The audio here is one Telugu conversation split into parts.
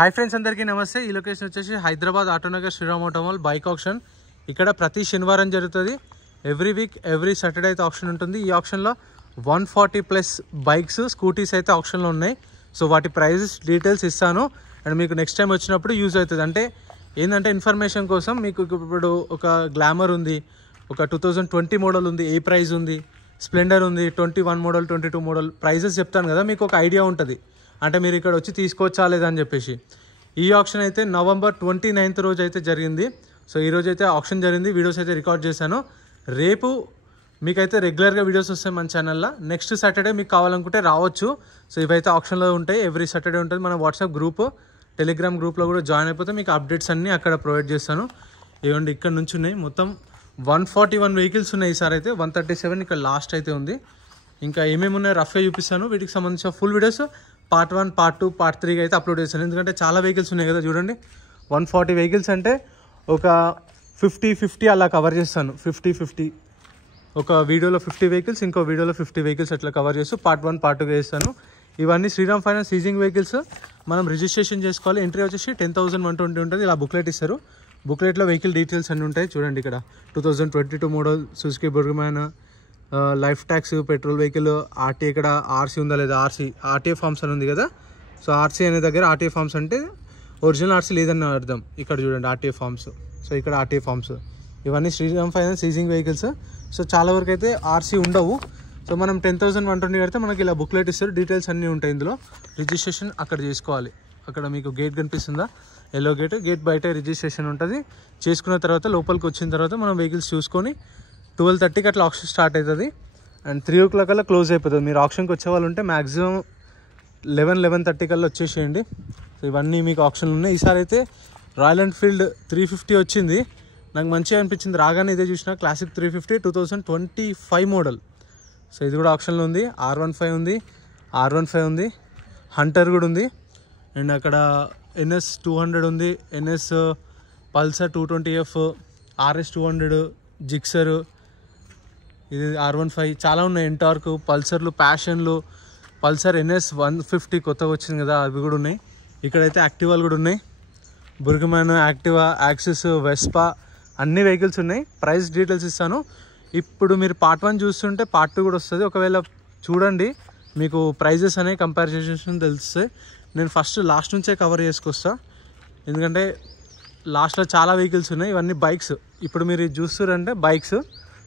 హాయ్ ఫ్రెండ్స్, అందరికీ నమస్తే. ఈ లొకేషన్ వచ్చేసి Hyderabad Autonagar Shriram Automall bike auction. ఇక్కడ ప్రతి శనివారం జరుగుతుంది. ఎవ్రీ వీక్ ఎవ్రీ సాటర్డే అయితే ఆప్షన్ ఉంటుంది. ఈ ఆప్షన్లో 140+ బైక్స్, స్కూటీస్ అయితే ఆప్షన్లో ఉన్నాయి. సో వాటి ప్రైజెస్ డీటెయిల్స్ ఇస్తాను అండ్ మీకు నెక్స్ట్ టైం వచ్చినప్పుడు యూజ్ అవుతుంది. అంటే ఏంటంటే ఇన్ఫర్మేషన్ కోసం మీకు ఇప్పుడు ఒక గ్లామర్ ఉంది, ఒక 2020 మోడల్ ఉంది, ఏ ప్రైజ్ ఉంది, స్ప్లెండర్ ఉంది, 21 మోడల్, 22 మోడల్ ప్రైజెస్ చెప్తాను కదా, మీకు ఒక ఐడియా ఉంటుంది. అంటే మీరు ఇక్కడ వచ్చి తీసుకోవచ్చా లేదా అని చెప్పేసి. ఈ ఆప్షన్ అయితే నవంబర్ 29th రోజు అయితే జరిగింది. సో ఈ రోజు అయితే ఆప్షన్ జరిగింది. వీడియోస్ అయితే రికార్డ్ చేశాను. రేపు మీకైతే రెగ్యులర్గా వీడియోస్ వస్తాయి మన ఛానల్లో. నెక్స్ట్ సాటర్డే మీకు కావాలనుకుంటే రావచ్చు. సో ఇవైతే ఆప్షన్లో ఉంటాయి. ఎవ్రీ సాటర్డే ఉంటుంది. మన వాట్సాప్ గ్రూప్, టెలిగ్రామ్ గ్రూప్లో కూడా జాయిన్ అయిపోతే మీకు అప్డేట్స్ అన్నీ అక్కడ ప్రొవైడ్ చేస్తాను. ఇవ్వండి, ఇక్కడ నుంచి ఉన్నాయి మొత్తం 141 వెహికల్స్ ఉన్నాయి. ఈసారి అయితే 137 ఇక్కడ లాస్ట్ అయితే ఉంది. ఇంకా ఏమేమి ఉన్నాయో రఫ్గా చూపిస్తాను. వీటికి సంబంధించిన full videos part 1, part 2, part 3 అయితే అప్లోడ్ చేస్తాను. ఎందుకంటే చాలా వెహికల్స్ ఉన్నాయి కదా, చూడండి 140 వెహికల్స్ అంటే ఒక 50 అలా కవర్ చేస్తాను. 50 ఒక వీడియోలో 50 వెహికల్స్, ఇంకో వీడియోలో 50 వెహికల్స్ అట్లా కవర్ చేస్తూ పార్ట్ 1, పార్ట్ 2 చేస్తాను. ఇవన్నీ శ్రీరామ్ ఫైనాన్స్ సీజింగ్ వెహికల్స్. మనం రిజిస్ట్రేషన్ చేసుకోవాలి. ఎంట్రీ వచ్చేసి 10,120 ఉంటుంది. ఇలా బుక్లెట్ ఇస్తారు. బుక్లెట్లో వెహికల్ డీటెయిల్స్ అన్నీ ఉంటాయి. చూడండి ఇక్కడ 2022 model Suzuki Burgman, life tax, petrol vehicle, RT, ఇక్కడ ఆర్సీ ఉందా లేదా, ఆర్టీఏ ఫార్మ్స్ అని ఉంది కదా. సో ఆర్సీ అనే దగ్గర ఆర్టీఏ ఫార్మ్స్ అంటే ఒరిజినల్ ఆర్సీ లేదని అర్థం. ఇక్కడ చూడండి ఆర్టీఏ ఫార్మ్స్. సో ఇక్కడ ఆర్టీఏ ఫార్మ్స్ ఇవన్నీ Shriram finance seizing vehicles. So చాలా వరకు అయితే ఆర్సీ ఉండవు. సో మనం 10,120 కడితే మనకి ఇలా బుక్లెట్ ఇస్తారు. డీటెయిల్స్ అన్నీ ఉంటాయి ఇందులో. రిజిస్ట్రేషన్ అక్కడ చేసుకోవాలి. అక్కడ మీకు గేట్ కనిపిస్తుందా, ఎల్లో గేట్ బయట రిజిస్ట్రేషన్ ఉంటుంది. చేసుకున్న తర్వాత లోపలికి వచ్చిన తర్వాత మనం వెహికల్స్ చూసుకొని 12:30కి అట్లా ఆప్షన్ స్టార్ట్ అవుతుంది అండ్ 3 o'clock కల్లా క్లోజ్ అయిపోతుంది. మీరు ఆప్షన్కి వచ్చే వాళ్ళు ఉంటే మ్యాక్సిమం 11-11:30 కల్లా వచ్చేసేయండి. సో ఇవన్నీ మీకు ఆప్షన్లు ఉన్నాయి. ఈసారి అయితే రాయల్ ఎన్ఫీల్డ్ 350 వచ్చింది. నాకు మంచిగా అనిపించింది. రాగానే ఇదే చూసిన క్లాసిక్ 350 2025 మోడల్. సో ఇది కూడా ఆప్షన్లో ఉంది. R15 ఉంది, R15 ఉంది, హంటర్ కూడా ఉంది అండ్ అక్కడ NS 200 ఉంది, NS Pulsar 220F, RS 200, Gixxer, ఇది R15 చాలా ఉన్నాయి. ఎంటార్క్, పల్సర్లు, ప్యాషన్లు, పల్సర్ NS 150 కొత్తగా వచ్చింది కదా, అవి కూడా ఉన్నాయి. ఇక్కడైతే యాక్టివాలు కూడా ఉన్నాయి. బుర్గమాన్, యాక్టివా, యాక్సిస్, వెస్పా అన్ని వెహికల్స్ ఉన్నాయి. ప్రైస్ డీటెయిల్స్ ఇస్తాను. ఇప్పుడు మీరు పార్ట్ 1 చూస్తుంటే పార్ట్ 2 కూడా వస్తుంది. ఒకవేళ చూడండి, మీకు ప్రైజెస్ అనేవి కంపేర్ చేసేసి తెలుస్తాయి. నేను ఫస్ట్ లాస్ట్ నుంచే కవర్ చేసుకొస్తా, ఎందుకంటే లాస్ట్లో చాలా వెహికల్స్ ఉన్నాయి. ఇవన్నీ బైక్స్. ఇప్పుడు మీరు చూస్తారంటే బైక్స్.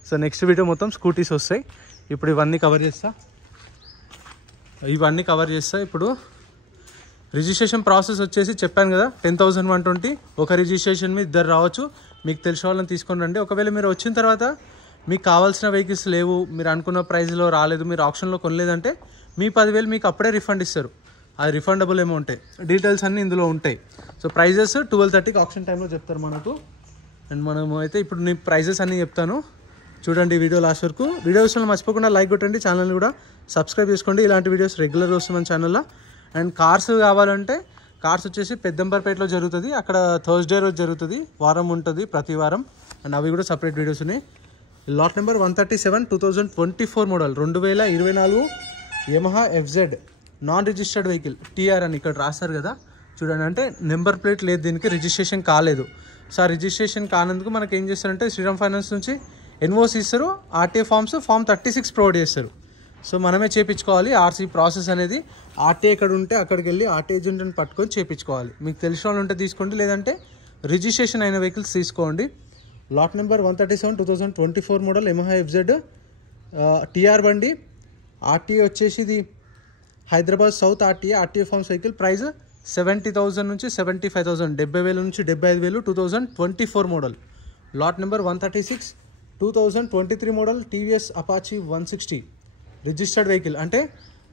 సో నెక్స్ట్ వీడియో మొత్తం స్కూటీస్ వస్తాయి. ఇప్పుడు ఇవన్నీ కవర్ చేస్తా. ఇప్పుడు రిజిస్ట్రేషన్ ప్రాసెస్ వచ్చేసి చెప్పాను కదా, 10,120. ఒక రిజిస్ట్రేషన్ మీద 2 రావచ్చు. మీకు తెలిసిన వాళ్ళని తీసుకొని రండి. ఒకవేళ మీరు వచ్చిన తర్వాత మీకు కావాల్సిన వెహికల్స్ లేవు, మీరు అనుకున్న ప్రైస్లో రాలేదు, మీరు ఆప్షన్లో కొనలేదంటే మీ 10,000 మీకు అప్పుడే రిఫండ్ ఇస్తారు. అది రిఫండబుల్ అమౌంట్. డీటెయిల్స్ అన్నీ ఇందులో ఉంటాయి. సో ప్రైజెస్ 12:30కి ఆప్షన్ టైంలో చెప్తారు మనకు. అండ్ మనము అయితే ఇప్పుడు నేను ప్రైజెస్ అన్నీ చెప్తాను. చూడండి వీడియో లాస్ట్ వరకు. వీడియో విషయంలో మర్చిపోకుండా లైక్ కొట్టండి. ఛానల్ని కూడా సబ్స్క్రైబ్ చేసుకోండి. ఇలాంటి వీడియోస్ రెగ్యులర్ వస్తుంది మన ఛానల్లో. అండ్ కార్స్ కావాలంటే కార్స్ వచ్చేసి పెద్దంబర్పేటలో జరుగుతుంది. అక్కడ థర్స్డే రోజు జరుగుతుంది. వారం ఉంటుంది, ప్రతి వారం. అండ్ అవి కూడా సపరేట్ వీడియోస్ ఉన్నాయి. Lot number 137 2024 model 2024 Yamaha FZ non registered vehicle, TR అని ఇక్కడ రాస్తారు కదా, చూడండి. అంటే నెంబర్ ప్లేట్ లేదు, దీనికి రిజిస్ట్రేషన్ కాలేదు. సో ఆ రిజిస్ట్రేషన్ కానందుకు మనకి ఏం చేస్తారంటే శ్రీరామ్ ఫైనాన్స్ నుంచి NOC ఇస్తారు, RTA ఫార్మ్స్, ఫామ్ 36 ప్రొవైడ్ చేస్తారు. సో మనమే చేయించుకోవాలి. RC ప్రాసెస్ అనేది RTA ఎక్కడ ఉంటే అక్కడికి వెళ్ళి RTA ఏజెంట్ని పట్టుకొని చేయించుకోవాలి. మీకు తెలిసిన వాళ్ళు ఉంటే తీసుకోండి, లేదంటే రిజిస్ట్రేషన్ అయిన వెహికల్స్ తీసుకోండి. Lot number 137 2024 model Yamaha FZ TR బండి. RTA వచ్చేసి ఇది Hyderabad south RTA forms vehicle. Price 70,000 నుంచి 75,000, 70,000 నుంచి 75,000, 2024 model. Lot number 136 2023 model TVS Apache 160 registered vehicle. అంటే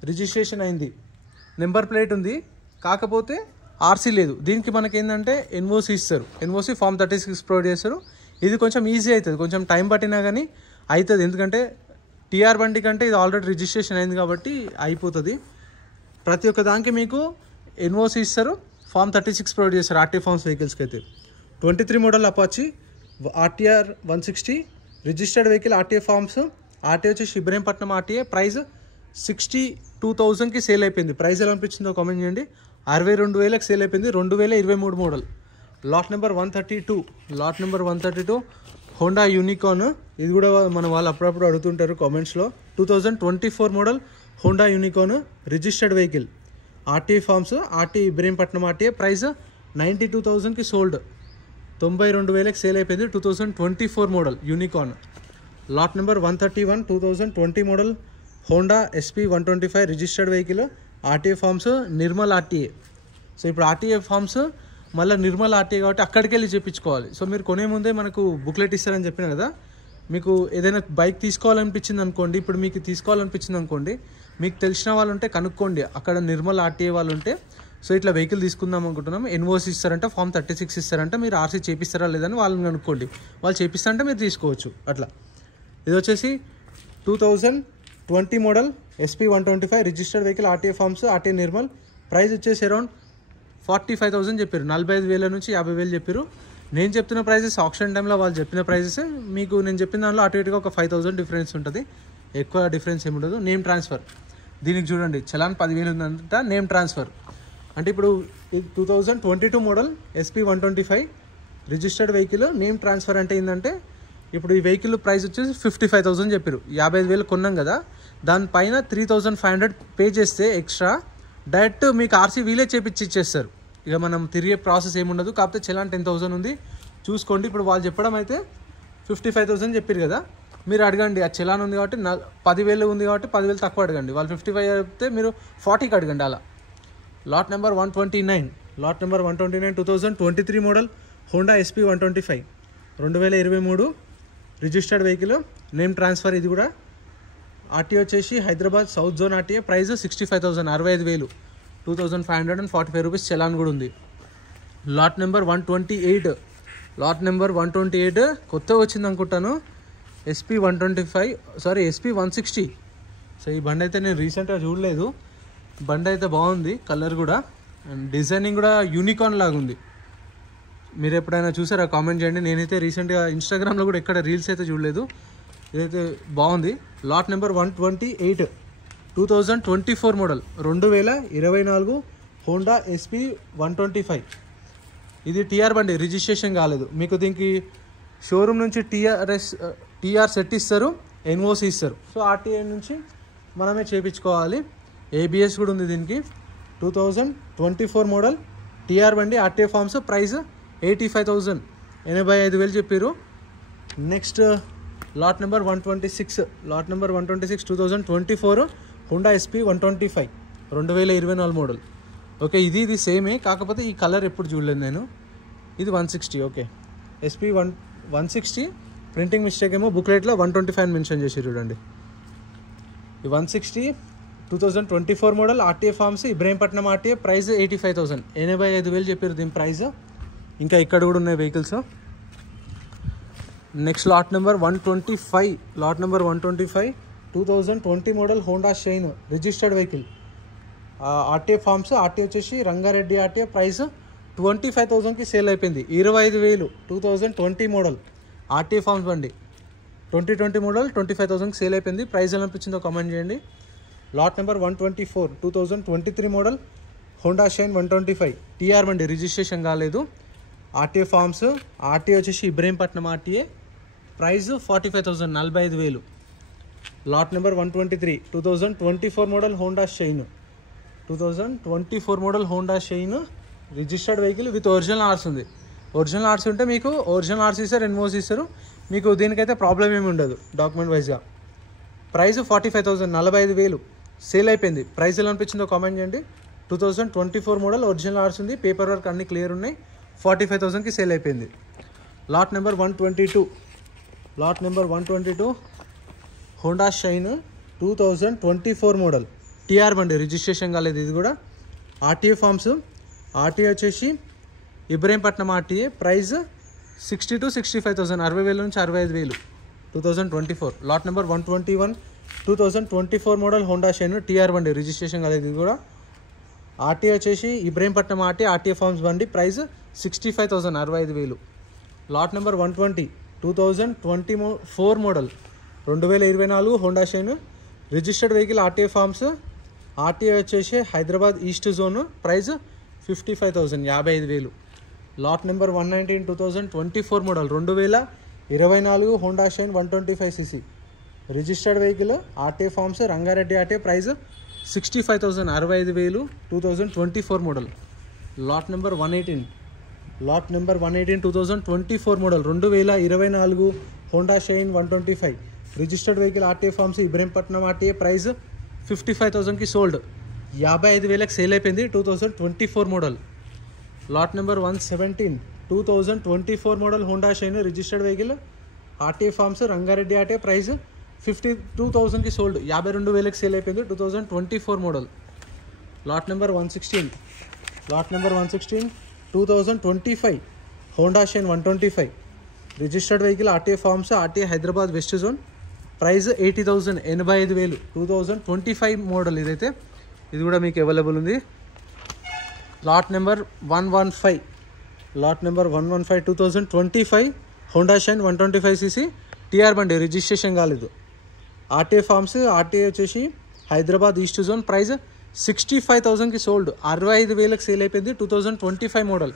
రిజిస్ట్రేషన్ అయింది, నెంబర్ ప్లేట్ ఉంది, కాకపోతే RC లేదు. దీనికి మనకి ఏంటంటే NOC ఇస్తారు. NOC ఫామ్ 36 ప్రొవైడ్ చేస్తారు. ఇది కొంచెం ఈజీ అవుతుంది, కొంచెం టైం పట్టినా కానీ అవుతుంది. ఎందుకంటే TR బండి కంటే ఇది ఆల్రెడీ రిజిస్ట్రేషన్ అయింది కాబట్టి అయిపోతుంది. ప్రతి ఒక్క దానికి మీకు NOC ఇస్తారు, ఫామ్ 36 ప్రొవైడ్ చేస్తారు RTA ఫార్మ్స్ వెహికల్స్కి అయితే. 23 model Apache RTR 160 registered vehicle, RTA forms. RTA వచ్చేసి ఇబ్రహీంపట్నం RTA. ప్రైస్ 62,000కి సేల్ అయిపోయింది. ప్రైస్ ఎలా అనిపించిందో కామెంట్ చేయండి. 62,000కి సేల్ అయిపోయింది. 2023 model. Lot number 132 Honda Unicorn. ఇది కూడా మన వాళ్ళు అప్పుడప్పుడు అడుగుతుంటారు కామెంట్స్లో. 2024 model Honda Unicorn, registered vehicle, RTI forms, RT Ibrahimpatnam RTI. Price 92,000కి సోల్డ్. 92,000కి సేల్ అయిపోయింది. 2024 model unicorn. Lot number 131 2020 model Honda SP 125 registered vehicle, RTA forms, Nirmal RTA. So ఇప్పుడు ఆర్టీఏ ఫార్మ్స్ మళ్ళీ నిర్మల్ ఆర్టీఏ కాబట్టి అక్కడికి వెళ్ళి చేయించుకోవాలి. సో మీరు కొనే ముందే మనకు బుక్లెట్ ఇస్తారని చెప్పిన కదా, మీకు ఏదైనా బైక్ తీసుకోవాలనిపించింది అనుకోండి, ఇప్పుడు మీకు తీసుకోవాలనిపించింది అనుకోండి, మీకు తెలిసిన వాళ్ళు ఉంటే కనుక్కోండి అక్కడ నిర్మల్ ఆర్టీఏ వాళ్ళు ఉంటే. సో ఇట్లా వెహికల్ తీసుకుందాం అనుకుంటున్నాం, ఎన్ఓసి ఇస్తారంట, ఫామ్ 36 ఇస్తారంట, మీరు ఆర్సీ చేపిస్తారా లేదని వాళ్ళని కనుక్కోండి. వాళ్ళు చేపిస్తారంటే మీరు తీసుకోవచ్చు. అట్లా ఇది వచ్చేసి 2020 model SP 125 registered vehicle, RTA forms, RTA Nirmal. Price వచ్చేసి అరౌండ్ 45,000 చెప్పారు. 45,000 నుంచి 50,000 చెప్పారు. నేను చెప్తున్న ప్రైజెస్ ఆప్షన్ టైంలో వాళ్ళు చెప్పిన ప్రైజెస్. మీకు నేను చెప్పిన దానిలో అటు ఇటుగా ఒక 5,000 డిఫరెన్స్ ఉంటుంది, ఎక్కువ డిఫరెన్స్ ఏమి ఉండదు. నేమ్ ట్రాన్స్ఫర్ దీనికి చూడండి, చలాన్ 10,000 ఉందంట. నేమ్ ట్రాన్స్ఫర్ అంటే ఇప్పుడు 2022 model SP 125 registered vehicle, name transfer అంటే ఏంటంటే ఇప్పుడు ఈ వెహికల్ ప్రైస్ వచ్చేసి 55,000 చెప్పారు. 55,000 కొన్నాం కదా, దానిపైన 3,500 పే చేస్తే ఎక్స్ట్రా డైరెక్ట్ మీకు ఆర్సీ వీలే చేపించి ఇచ్చేస్తారు. ఇక మనం తిరిగే ప్రాసెస్ ఏముండదు. కాకపోతే చలాన్ 10,000 ఉంది చూసుకోండి. ఇప్పుడు వాళ్ళు చెప్పడం అయితే 55,000 చెప్పారు కదా, మీరు అడగండి. ఆ చలాన్ ఉంది కాబట్టి 10,000 ఉంది కాబట్టి 10,000 తక్కువ అడగండి. వాళ్ళు 55 చెప్తే మీరు 40కి అడగండి అలా. Lot number 129 2023 model Honda SP 125 2023 registered vehicle, name transfer. ఇది కూడా ఆర్టీఓ వచ్చేసి Hyderabad south zone RTA. Price 65,000 65,000 2,545 rupees challan కూడా ఉంది. లాట్ నెంబర్ 128 కొత్తగా వచ్చింది అనుకుంటాను, SP 160. సో ఈ బండి అయితే నేను రీసెంట్గా చూడలేదు. బండి అయితే బాగుంది, కలర్ కూడా అండ్ డిజైనింగ్ కూడా యూనికార్న్ లాగా ఉంది. మీరు ఎప్పుడైనా చూసారా కామెంట్ చేయండి. నేనైతే రీసెంట్గా ఇన్స్టాగ్రామ్లో కూడా ఎక్కడ రీల్స్ అయితే చూడలేదు. ఇదైతే బాగుంది. Lot number 128 2024 model 2024 Honda SP 125. ఇది టీఆర్ బండి, రిజిస్ట్రేషన్ కాలేదు. మీకు దీనికి షోరూమ్ నుంచి టీఆర్ సెట్ ఇస్తారు, ఎన్ఓసి ఇస్తారు. సో ఆర్టీఏ నుంచి మనమే చేయించుకోవాలి. ABS కూడా ఉంది దీనికి. 2024 మోడల్ టీఆర్ బండి, ఆర్టీఏ ఫార్మ్స్. ప్రైస్ 85,000 85,000 చెప్పారు. Next lot number 126 2024 Honda SP 125 2024 model. Okay, ఇది సేమే, కాకపోతే ఈ కలర్ ఎప్పుడు చూడలేదు నేను. ఇది 160. ఓకే, SP 160 ప్రింటింగ్ మిస్టేక్ ఏమో బుక్లెట్లో 125 మెన్షన్ చేసి చూడండి. ఈ 160 2024 model RTA forms, Ibrahimpatnam RTA. Price 85,000 85,000 చెప్పారు దీని ప్రైస్. ఇంకా ఇక్కడ కూడా ఉన్నాయి vehicles. Next lot number 125 2020 model Honda Shine registered vehicle, RTA forms, RTA వచ్చేసి రంగారెడ్డి ఆర్టీఏ. ప్రైస్ 25,000కి సేల్ అయిపోయింది. 25,000 2020 మోడల్ ఆర్టీఏ ఫార్మ్స్ బండి. 2020 మోడల్ 25,000కి సేల్ అయిపోయింది. ప్రైస్ ఎలా అనిపించిందో కామెంట్ చేయండి. Lot number 124 2023 model Honda Shine 125 TR బండి, రిజిస్ట్రేషన్ కాలేదు. ఆర్టీఏ ఫార్మ్స్, ఆర్టీఏ వచ్చేసి Ibrahimpatnam RTA. Price 45,000 45,000. Lot number 123 2024 model Honda Shine 2024 model Honda Shine registered vehicle with original ఆర్స్ ఉంది. ఒరిజినల్ ఆర్స్ ఉంటే మీకు ఒరిజినల్ ఆర్స్ ఇస్తారు, ఎన్ఓసి ఇస్తారు. మీకు దీనికైతే ప్రాబ్లం ఏమి ఉండదు డాక్యుమెంట్ వైజ్గా. ప్రైస్ 45,000 45,000 సేల్ అయిపోయింది. ప్రైస్ ఎలా అనిపించిందో కామెంట్ చేయండి. 2024 మోడల్ ఒరిజినల్ ఆర్స్ ఉంది, పేపర్ వర్క్ అన్నీ క్లియర్ ఉన్నాయి. 45,000కి సేల్ అయిపోయింది. Lot number 122 Honda Shine 2024 model TR బండి, రిజిస్ట్రేషన్ కాలేదు. ఇది కూడా ఆర్టీఏ ఫార్మ్స్, ఆర్టీఏ వచ్చేసి ఇబ్రహీంపట్నం ఆర్టీఏ. ప్రైస్ 60,000 to 65,000 60,000 నుంచి 65,000 2024. Lot number 121 2024 model Honda Shine TR బండి, రిజిస్ట్రేషన్ కాలేదు. ఇది కూడా ఆర్టీఏ వచ్చేసి ఇబ్రహీంపట్నం ఆర్టీఏ, ఆర్టీఏ ఫార్మ్స్ బండి. Price 65,000 65,000. Lot number 120 2024 model 2024 Honda Shine registered vehicle, RTA forms, RTA వచ్చేసి Hyderabad east zone. Price 55,000 55,000. Lot number 119 2024 model 2024 Honda Shine 125cc registered vehicle, RTA forms, Rangareddy RTA. Price 65,000 65,000 2024 model. Lot number 118 2024 model 2024 Honda Shine 125 registered vehicle, RTA forms, Ibrahimpatnam RTA. Price 55,000కి సోల్డ్, 55,000కి సేల్ అయిపోయింది. 2024 model. Lot number 117 2024 model Honda Shine registered vehicle, RTA forms, Rangareddy RTA. Price 52,000కి సోల్డ్, 52,000కి సేల్ అయిపోయింది. 2024 model. Lot number 116 2025 Honda Shine 125 registered vehicle, RTA forms, RTA Hyderabad west zone. Price 80,000 85,000 2025 model. ఇదైతే ఇది కూడా మీకు అవైలబుల్ ఉంది. Lot number 115 2025 Honda Shine 125cc TR బండి, రిజిస్ట్రేషన్ కాలేదు. ఆర్టీఏ ఫార్మ్స్, ఆర్టీఏ వచ్చేసి హైదరాబాద్ ఈస్ట్ జోన్. ప్రైస్ 65,000కి సోల్డ్, 65,000కి సేల్ అయిపోయింది. 2025 మోడల్.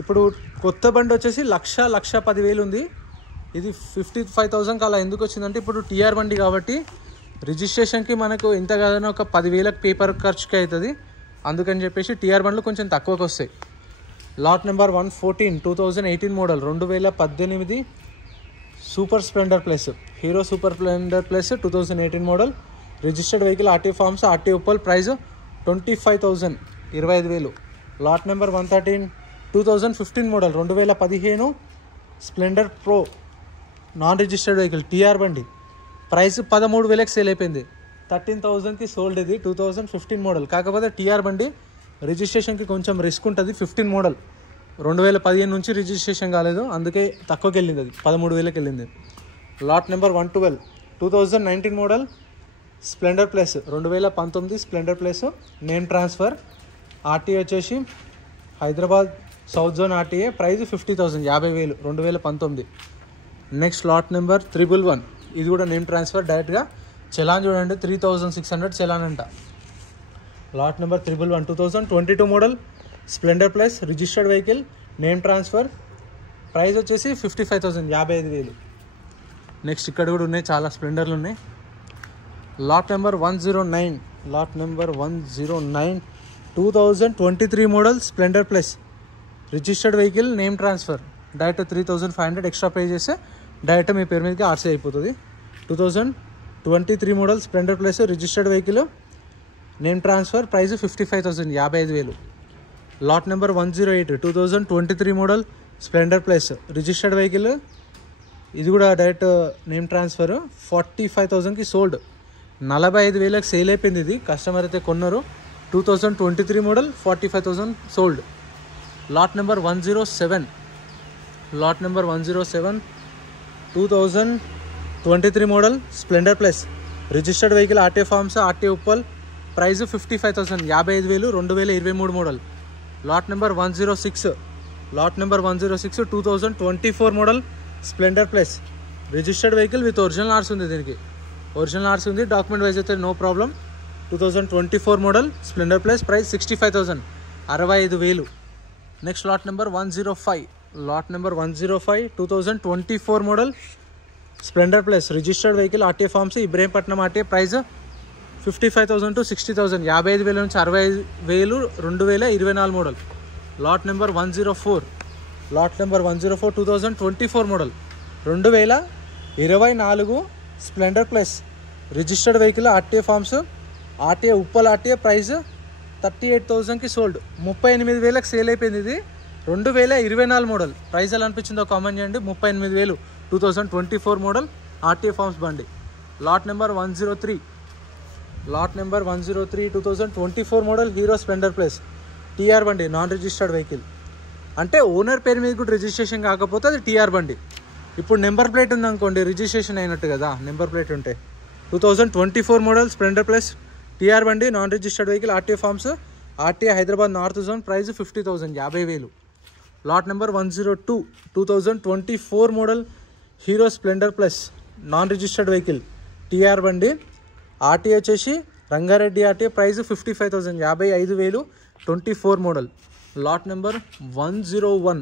ఇప్పుడు కొత్త బండి వచ్చేసి 1,10,000 ఉంది. ఇది 55,000కి అలా ఎందుకు వచ్చిందంటే ఇప్పుడు టీఆర్ బండి కాబట్టి రిజిస్ట్రేషన్కి మనకు ఎంత కాదన్నా ఒక 10,000కి పేపర్ ఖర్చుకి అవుతుంది. అందుకని చెప్పేసి టీఆర్ బండ్లు కొంచెం తక్కువకి వస్తాయి. Lot number 114 2018 model 2018 super splendor plus, Hero super splendor plus 2018 model registered vehicle, RTA forms, RTA Uppal. Price 25,000 25,000. Lot number 113 2015 model 2015 Splendor Pro non registered vehicle TR బండి. ప్రైస్ 13,000కి సేల్ అయిపోయింది. 13,000కి సోల్డ్. ఇది 2015 మోడల్. కాకపోతే టీఆర్ బండి రిజిస్ట్రేషన్కి కొంచెం రిస్క్ ఉంటుంది. 15 మోడల్ 2015 నుంచి రిజిస్ట్రేషన్ కాలేదు, అందుకే తక్కువకి వెళ్ళింది. అది 13,000కి వెళ్ళింది. Lot number 112 2019 model Splendor plus 2019 Splendor plus name transfer, RTA వచ్చేసి Hyderabad south zone RTA. Price 50,000 50,000 2019. Next lot number 111 ఇది కూడా నేమ్ ట్రాన్స్ఫర్ డైరెక్ట్గా. చలాన్ చూడండి 3,600 చలాన్ అంట. Lot number 111 2022 model Splendor plus registered vehicle, name transfer. Price వచ్చేసి 55,000 55,000. నెక్స్ట్ ఇక్కడ కూడా ఉన్నాయి, చాలా స్ప్లెండర్లు ఉన్నాయి. Lot number 109 2023 model Splendor plus registered vehicle, name transfer. Direct 3,500 extra pay చేస్తే డైరెక్ట్ మీ పేరు మీదకి ఆర్సీ అయిపోతుంది. 2023 model Splendor plus registered vehicle, name transfer. Price 55,000 55,000. Lot number 108 2023 model Splendor plus registered vehicle, ఇది కూడా డైరెక్ట్ నేమ్ ట్రాన్స్ఫర్. 45,000కి సోల్డ్, 45,000కి సేల్ అయిపోయింది. ఇది కస్టమర్ అయితే కొన్నారు. 2023 model 45,000 sold. Lot number 107 2023 model Splendor plus registered vehicle, RTA forms, RTA Uppal. Price 55,000 55,000 2023 model. Lot number 106 2024 model Splendor plus registered vehicle with original ఆర్స్ ఉంది. దీనికి ఒరిజినల్ ఆర్స్ ఉంది, డాక్యుమెంట్ వైజ్ అయితే no problem. 2024 model Splendor plus. Price 65,000 65,000. Next lot number 105 2024 model Splendor plus registered vehicle, RTA forms, Ibrahimpatnam RTA. Price 55,000 to 60,000 55,000 నుంచి 65,000 2024 model. Lot number 104 2024 model 2024 Splendor plus registered vehicle, RTA forms, RTA Uppal RTA. Price 38,000కి సోల్డ్, 38,000కి సేల్ అయిపోయింది. ఇది 2024 మోడల్. ప్రైస్ ఎలా అనిపించిందో కామెంట్ చేయండి. 38,000 2024 మోడల్ ఆర్టీఏ ఫార్మ్స్ బండి. Lot number 103 2024 model Hero Splendor plus TR బండి, నాన్ రిజిస్టర్డ్ వెహికల్. అంటే ఓనర్ పేరు మీద కూడా రిజిస్ట్రేషన్ కాకపోతే అది టీఆర్ బండి. ఇప్పుడు నెంబర్ ప్లేట్ ఉందనుకోండి, రిజిస్ట్రేషన్ అయినట్టు కదా నెంబర్ ప్లేట్ ఉంటే. 2024 మోడల్ స్ప్లెండర్ ప్లస్ టీఆర్ బండి, non registered vehicle, RTA forms, RTA Hyderabad north zone. Price 50,000 50,000. Lot number 102 2024 model Hero Splendor plus non registered vehicle TR బండి, ఆర్టీఏ వచ్చేసి Rangareddy RTA. Price 55,000 55,000 2024 model, lot number 101,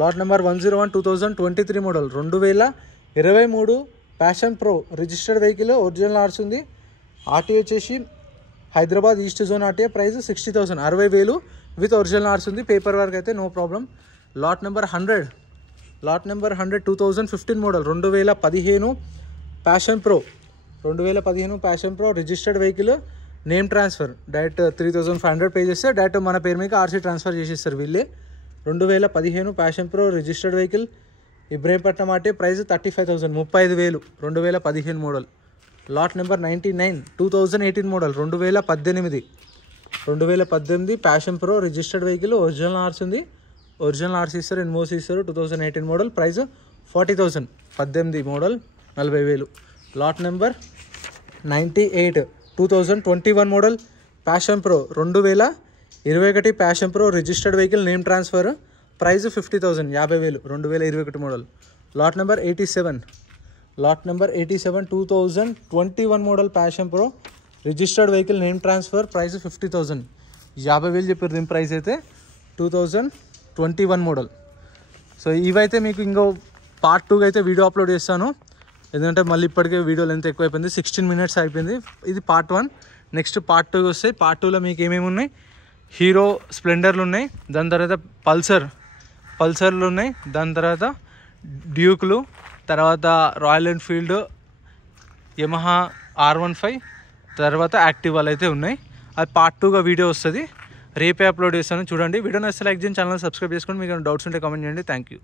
lot number 101 2023 model, 2023 Passion Pro registered vehicle, original ఆర్స్ ఉంది. ఆర్టీఏ వచ్చేసి Hyderabad east zone RTA, price 60,000, 60,000 with original ఆర్స్ ఉంది. పేపర్ వర్క్ అయితే no problem. Lot number 100, lot number 100 2015 model, 2015 Passion Pro, 2015 Passion Pro registered vehicle, name transfer, direct 3,500 pay చేస్తే డైరెక్ట్ మన పేరు మీద ఆర్సీ ట్రాన్స్ఫర్ చేసేస్తారు వీళ్ళే. 2015 Passion Pro registered vehicle, Ibrahimpatnam RT, price 35,000, 35,000, 2015 model. Lot number 99 2018 model, 2018 Passion Pro registered vehicle, original ఆర్స్ ఉంది. ఒరిజినల్ ఆర్సీ ఇస్తారు, ఎన్ఓసి ఇస్తారు. 2018 model, price 40,000, 18 model, 40,000. Lot number 98 2021 model passion pro, 2021 passion Pro registered vehicle, name transfer, price 50,000, 50,000, 2021 model. Lot number 87, lot number 87 2021 model passion Pro registered vehicle, name transfer, price 50,000, 50,000 చెప్పారు దీని ప్రైస్ అయితే. 2021 మోడల్. సో ఇవైతే మీకు ఇంకో పార్ట్ 2 అయితే వీడియో అప్లోడ్ చేస్తాను, ఎందుకంటే మళ్ళీ ఇప్పటికే వీడియో లెంత్ ఎక్కువైపోయింది, 16 minutes అయిపోయింది. ఇది పార్ట్ 1. నెక్స్ట్ పార్ట్ 2 వస్తాయి. పార్ట్ 2లో మీకు ఏమేమి ఉన్నాయి, హీరో స్ప్లెండర్లు ఉన్నాయి, దాని తర్వాత పల్సర్లు ఉన్నాయి, దాని తర్వాత డ్యూక్లు, తర్వాత రాయల్ ఎన్ఫీల్డ్, యమహా R15, తర్వాత యాక్టివాలు అయితే ఉన్నాయి. అది పార్ట్ 2గా వీడియో వస్తుంది, రేపే అప్లోడ్ చేస్తాను. చూడండి. వీడియో నచ్చితే లైక్ చేయండి, ఛానల్ సబ్స్క్రైబ్ చేసుకోండి. మీకు డౌట్స్ ఉంటే కామెంట్ చేయండి. Thank you.